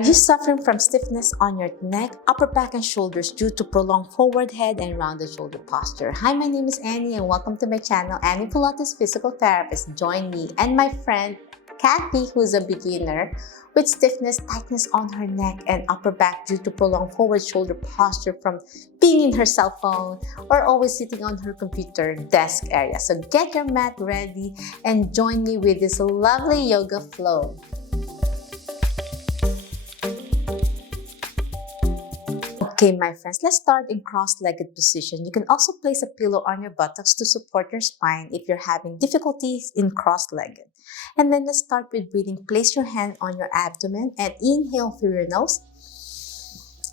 Are you suffering from stiffness on your neck, upper back, and shoulders due to prolonged forward head and rounded shoulder posture? Hi, my name is Annie and welcome to my channel, Annie Pilates Physical Therapist. Join me and my friend Kathy, who's a beginner with stiffness, tightness on her neck and upper back due to prolonged forward shoulder posture from being in her cell phone or always sitting on her computer desk area. So get your mat ready and join me with this lovely yoga flow. Okay, my friends, let's start in cross-legged position. You can also place a pillow on your buttocks to support your spine if you're having difficulties in cross-legged. And then let's start with breathing. Place your hand on your abdomen and inhale through your nose.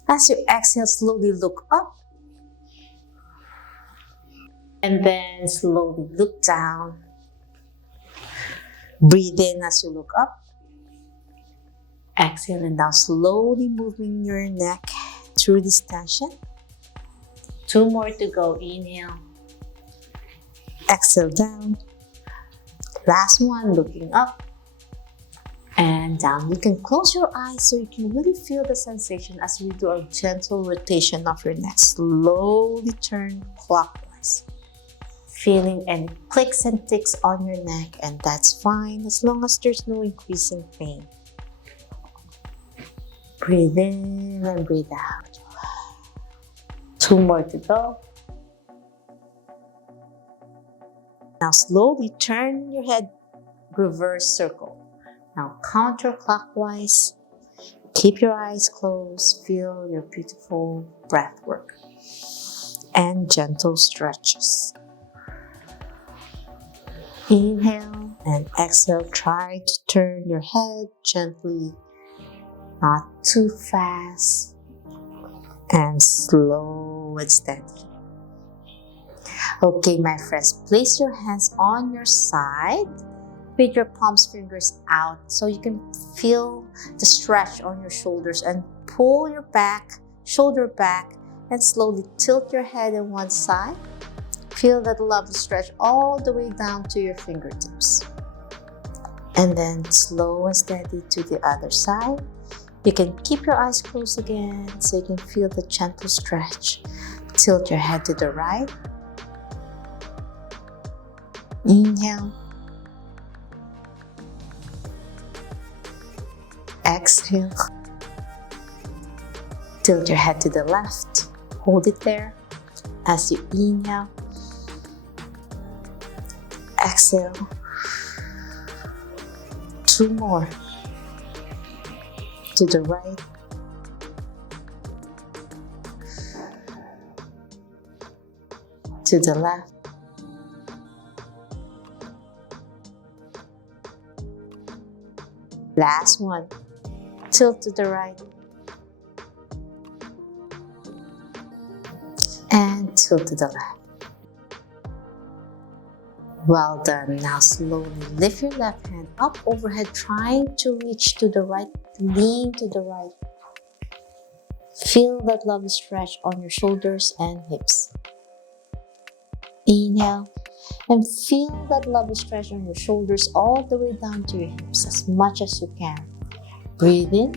As you exhale, slowly look up. And then slowly look down. Breathe in as you look up. Exhale and down, slowly moving your neck through this tension. 2 more to go. Inhale. Exhale down. Last one, looking up and down. You can close your eyes so you can really feel the sensation as we do a gentle rotation of your neck. Slowly turn clockwise. Feeling any clicks and ticks on your neck, and that's fine as long as there's no increasing pain. Breathe in and breathe out. 2 more to go. Now slowly turn your head, reverse circle. Now counterclockwise. Keep your eyes closed. Feel your beautiful breath work and gentle stretches. Inhale and exhale. Try to turn your head gently, not too fast, and slow and steady. Okay, my friends, place your hands on your side with your palms fingers out so you can feel the stretch on your shoulders, and pull your shoulder back, and slowly tilt your head on one side. Feel that lovely stretch all the way down to your fingertips. And then slow and steady to the other side. You can keep your eyes closed again so you can feel the gentle stretch. Tilt your head to the right. Inhale. Exhale. Tilt your head to the left. Hold it there as you inhale. Exhale. 2 more. To the right. To the left. Last one. Tilt to the right. And tilt to the left. Well done. Now slowly lift your left hand up overhead, trying to reach to the right. Lean to the right. Feel that lovely stretch on your shoulders and hips. Inhale and feel that lovely stretch on your shoulders all the way down to your hips as much as you can. Breathe in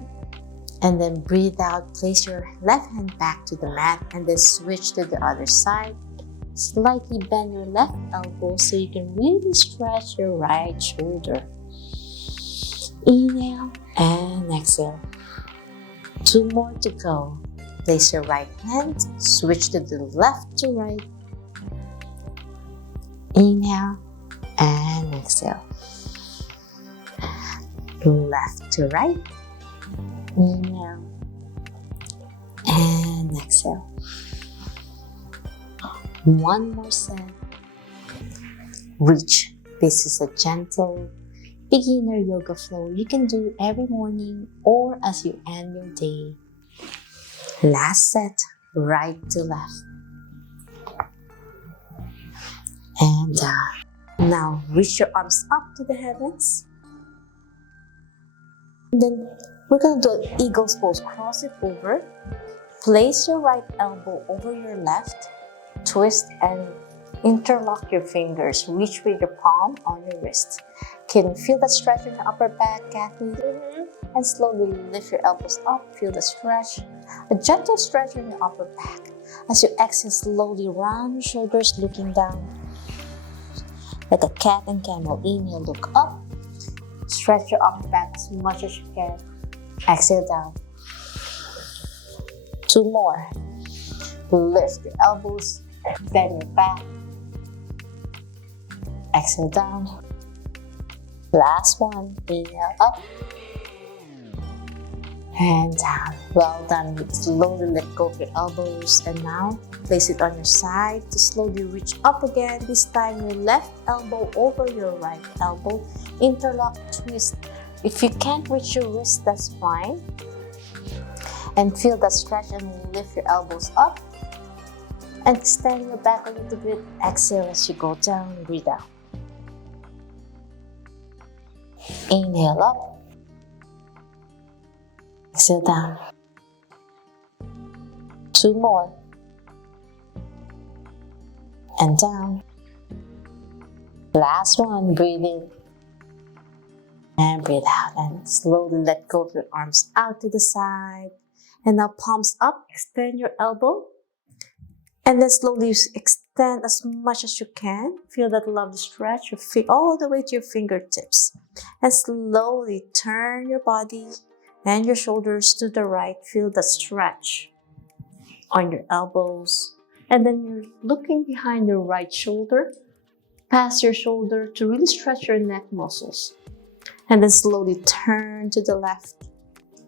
and then breathe out. Place your left hand back to the mat and then switch to the other side. Slightly bend your left elbow so you can really stretch your right shoulder. Inhale and exhale. 2 more to go. Place your right hand, switch to the left to right. Inhale and exhale. Left to right. Inhale and exhale. 1 more set. Reach. This is a gentle beginner yoga flow you can do every morning or as you end your day. Last set, right to left. And now reach your arms up to the heavens. And then we're going to do an eagle's pose. Cross it over. Place your right elbow over your left. Twist and interlock your fingers. Reach with your palm on your wrist. Can you feel that stretch in your upper back, Kathy? and slowly lift your elbows up. Feel the stretch. A gentle stretch on your upper back. As you exhale, slowly round your shoulders, looking down. Like a cat and camel. Inhale, look up. Stretch your upper back as much as you can. Exhale down. 2 more. Lift your elbows, bend your back. Exhale down. Last one. Inhale up and down. Well done. Slowly let go of your elbows, and now place it on your side to slowly reach up again. This time your left elbow over your right elbow. Interlock, twist. If you can't reach your wrist, that's fine. And feel that stretch and lift your elbows up. And extend your back a little bit. Exhale as you go down. Breathe out. Inhale up. Exhale down. 2 more. And down. Last one. Breathe in. And breathe out. And slowly let go of your arms out to the side. And now palms up. Extend your elbow. And then slowly extend as much as you can. Feel that lovely stretch. Your feet all the way to your fingertips. And slowly turn your body and your shoulders to the right. Feel the stretch on your elbows. And then you're looking behind your right shoulder, past your shoulder to really stretch your neck muscles. And then slowly turn to the left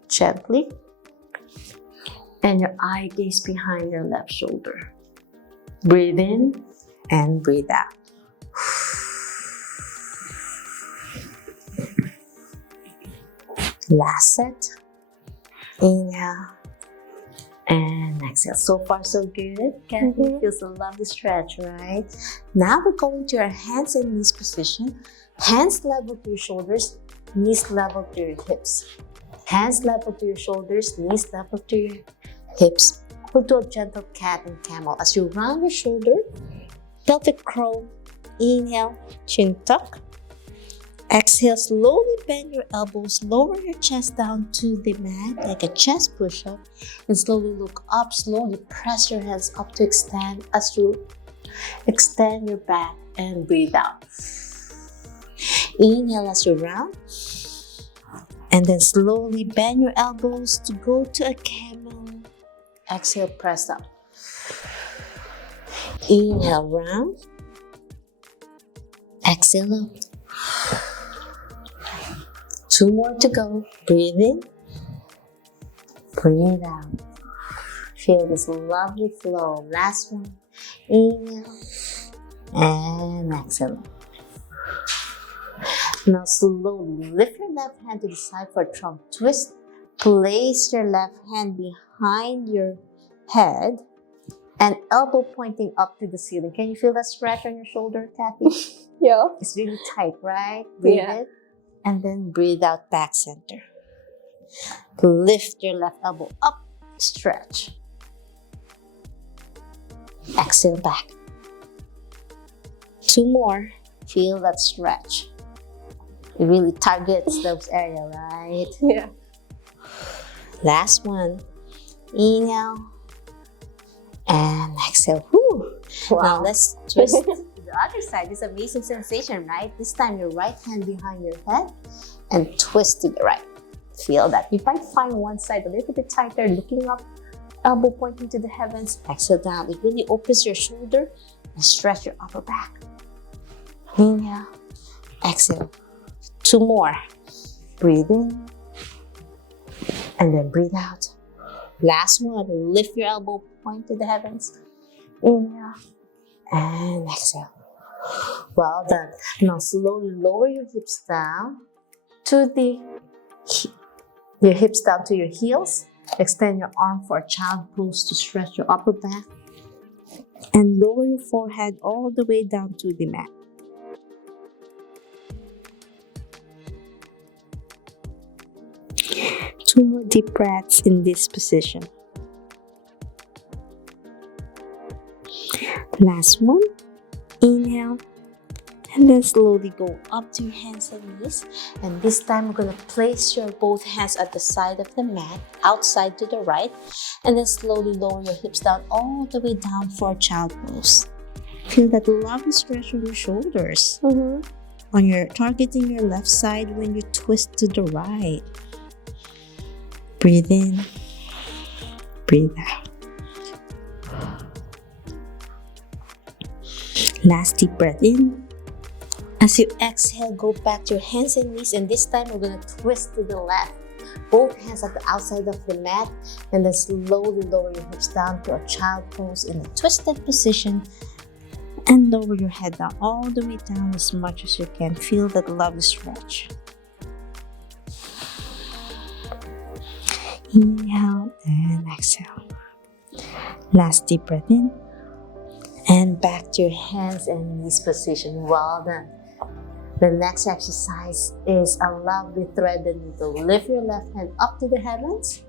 gently. And your eye gaze behind your left shoulder. Breathe in and breathe out. Last set. Inhale and exhale. So far, so good. Kathy feels a lovely stretch, right? Now we're going to our hands and knees position. Hands level to your shoulders, knees level to your hips. Hands level to your shoulders, knees level to your hips. We'll do a gentle cat and camel. As you round your shoulder, pelvic curl. Inhale, chin tuck. Exhale, slowly bend your elbows, lower your chest down to the mat like a chest push-up, and slowly look up. Slowly press your hands up to extend as you extend your back and breathe out. Inhale as you round, and then slowly bend your elbows to go to a camel. Exhale, press up. Inhale, round. Exhale, up. 2 more to go. Breathe in. Breathe out. Feel this lovely flow. Last one. Inhale. And exhale. Now slowly lift your left hand to the side for a trunk twist. Place your left hand behind your head and elbow pointing up to the ceiling. Can you feel that stretch on your shoulder, Kathy? Yeah. It's really tight, right? Breathe in and then breathe out back center. Lift your left elbow up, stretch. Exhale back. 2 more. Feel that stretch. It really targets those areas, right? Yeah. Last one. Inhale and exhale. Whew. Wow. Now let's twist to the other side. This amazing sensation, right? This time your right hand behind your head and twist to the right. Feel that. You might find one side a little bit tighter, looking up, elbow pointing to the heavens. Exhale down. It really opens your shoulder and stretch your upper back. Inhale. Exhale. 2 more. Breathe in and then breathe out. Last one. Lift your elbow, point to the heavens. Inhale and exhale. Well done. Now slowly lower your hips down to your hips down to your heels. Extend your arm for a child pose to stretch your upper back. And lower your forehead all the way down to the mat. Two more deep breaths in this position. Last one. Inhale And then slowly go up to your hands and knees. And this time we're gonna place your both hands at the side of the mat, outside to the right. And then slowly lower your hips down all the way down for a child pose. Feel that lovely stretch on your shoulders. On your targeting your left side when you twist to the right. Breathe in, breathe out. Last deep breath in. As you exhale, go back to your hands and knees, and this time we're going to twist to the left. Both hands at the outside of the mat, and then slowly lower your hips down to a child pose in a twisted position, and lower your head down all the way down as much as you can. Feel that lovely stretch. Inhale and exhale. Last deep breath in, and back to your hands and knees position. Well done. The next exercise is a lovely thread the needle. Lift your left hand up to the heavens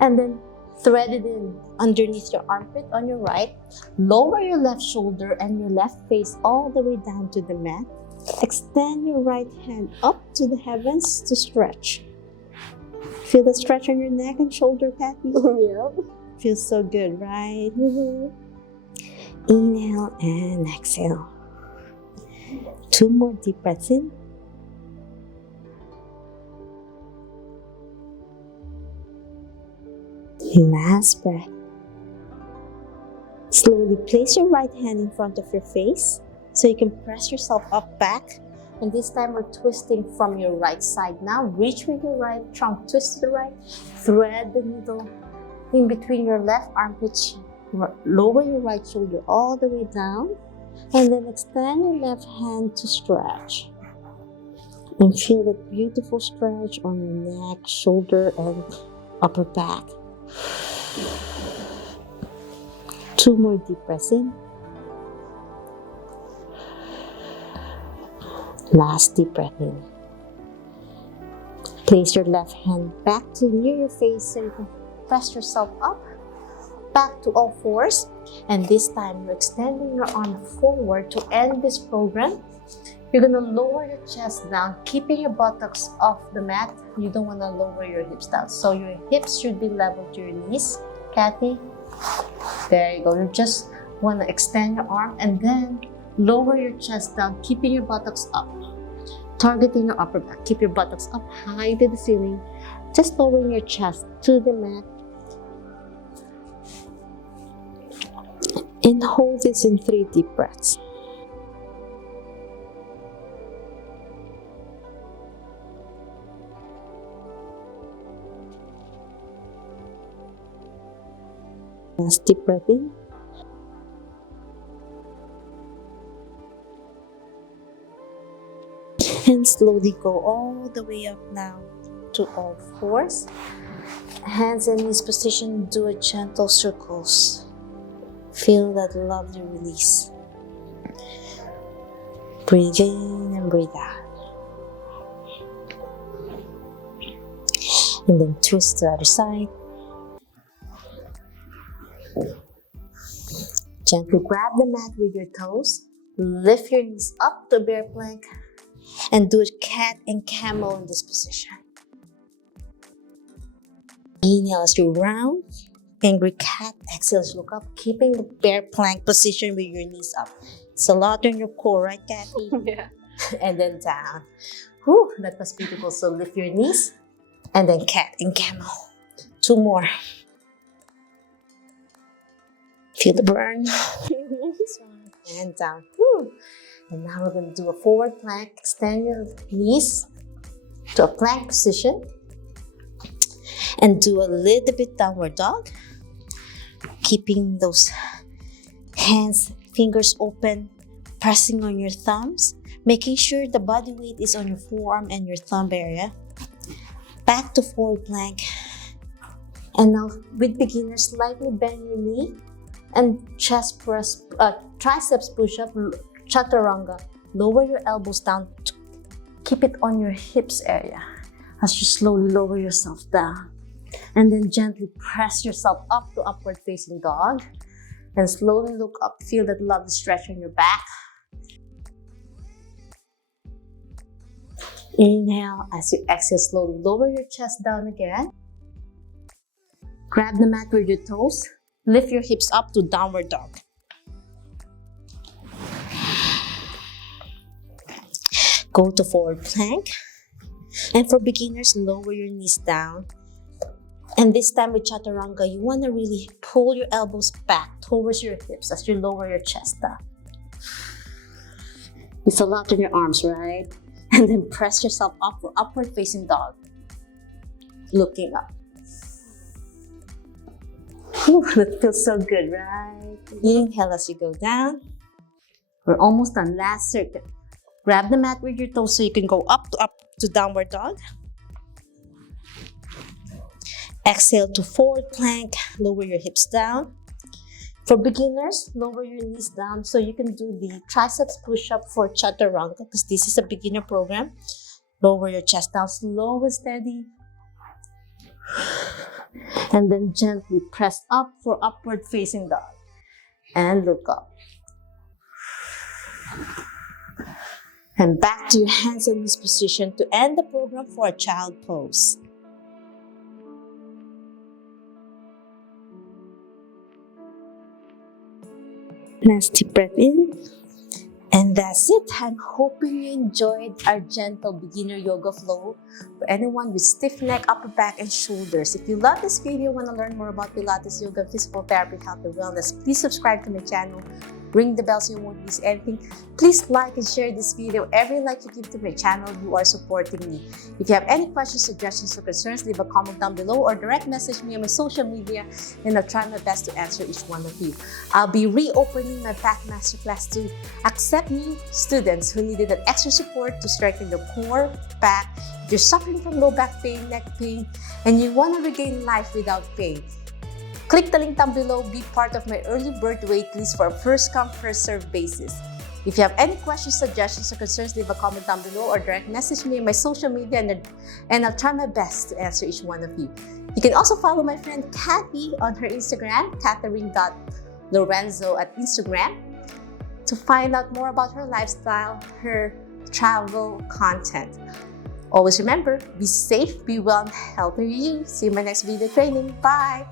and then thread it in underneath your armpit on your right. Lower your left shoulder and your left face all the way down to the mat. Extend your right hand up to the heavens to stretch. Feel the stretch on your neck and shoulder, Kathy? Yep. Feels so good, right? Inhale and exhale. 2 more deep breaths in. Last breath. Slowly place your right hand in front of your face so you can press yourself up back. And this time we're twisting from your right side now. Reach with your right trunk, twist to the right. Thread the needle in between your left armpit. Lower your right shoulder all the way down. And then extend your left hand to stretch. And feel that beautiful stretch on your neck, shoulder, and upper back. 2 more deep breaths in. Last deep breath in. Place your left hand back to near your face so you can press yourself up. Back to all fours, and this time you're extending your arm forward to end this program. You're gonna lower your chest down, keeping your buttocks off the mat. You don't wanna lower your hips down, so your hips should be level to your knees. Kathy, there you go. You just wanna extend your arm and then lower your chest down, keeping your buttocks up, targeting your upper back. Keep your buttocks up high to the ceiling, just lowering your chest to the mat. And hold this in 3 deep breaths. Last deep breath in. And slowly go all the way up now to all fours. Hands in this position, do a gentle circles. Feel that lovely release. Breathe in and breathe out. And then twist to the other side. Gently grab the mat with your toes. Lift your knees up to bear plank. And do a cat and camel in this position. Inhale as you round. Angry cat. Exhale as you look up, keeping the bear plank position with your knees up. It's a lot on your core, right, Kathy? Yeah. And then down. Whew, that was beautiful. So lift your knees and then cat and camel. 2 more. Feel the burn. And down. Whew. And now we're going to do a forward plank. Extend your knees to a plank position. And do a little bit downward dog. Keeping those hands, fingers open, pressing on your thumbs. Making sure the body weight is on your forearm and your thumb area. Back to forward plank. And now with beginners, slightly bend your knee. And chest press, triceps push-up, Chaturunga. Lower your elbows down. Keep it on your hips area as you slowly lower yourself down. And then gently press yourself up to upward facing dog. And slowly look up. Feel that lovely stretch on your back. Inhale. As you exhale, slowly lower your chest down again. Grab the mat with your toes. Lift your hips up to downward dog. Go to forward plank. And for beginners, lower your knees down. And this time with Chaturanga, you want to really pull your elbows back towards your hips as you lower your chest down. You feel out in your arms, right? And then press yourself up for upward facing dog. Looking up. Whew, that feels so good, right? Inhale as you go down. We're almost done. Last circuit. Grab the mat with your toes so you can go up to downward dog. Exhale to forward plank. Lower your hips down. For beginners, lower your knees down so you can do the triceps push-up for Chaturanga because this is a beginner program. Lower your chest down, slow and steady. And then gently press up for upward facing dog. And look up. And back to your hands and knees position to end the program for a child pose. Last deep breath in. And that's it. I'm hoping you enjoyed our gentle beginner yoga flow for anyone with stiff neck, upper back, and shoulders. If you love this video and want to learn more about Pilates, yoga, physical therapy, health, and wellness, please subscribe to my channel. Ring the bell so you won't miss anything. Please like and share this video. Every like you give to my channel, you are supporting me. If you have any questions, suggestions, or concerns, leave a comment down below or direct message me on my social media and I'll try my best to answer each one of you. I'll be reopening my back masterclass to accept new students who needed an extra support to strengthen their core, back. If you're suffering from low back pain, neck pain, and you want to regain life without pain, click the link down below. Be part of my early bird waitlist for a first come, first served basis. If you have any questions, suggestions, or concerns, leave a comment down below or direct message me on my social media and I'll try my best to answer each one of you. You can also follow my friend Kathy on her Instagram, Catherine.Lorenzo at Instagram, to find out more about her lifestyle, her travel content. Always remember, be safe, be well, and healthy you. See you in my next video training. Bye!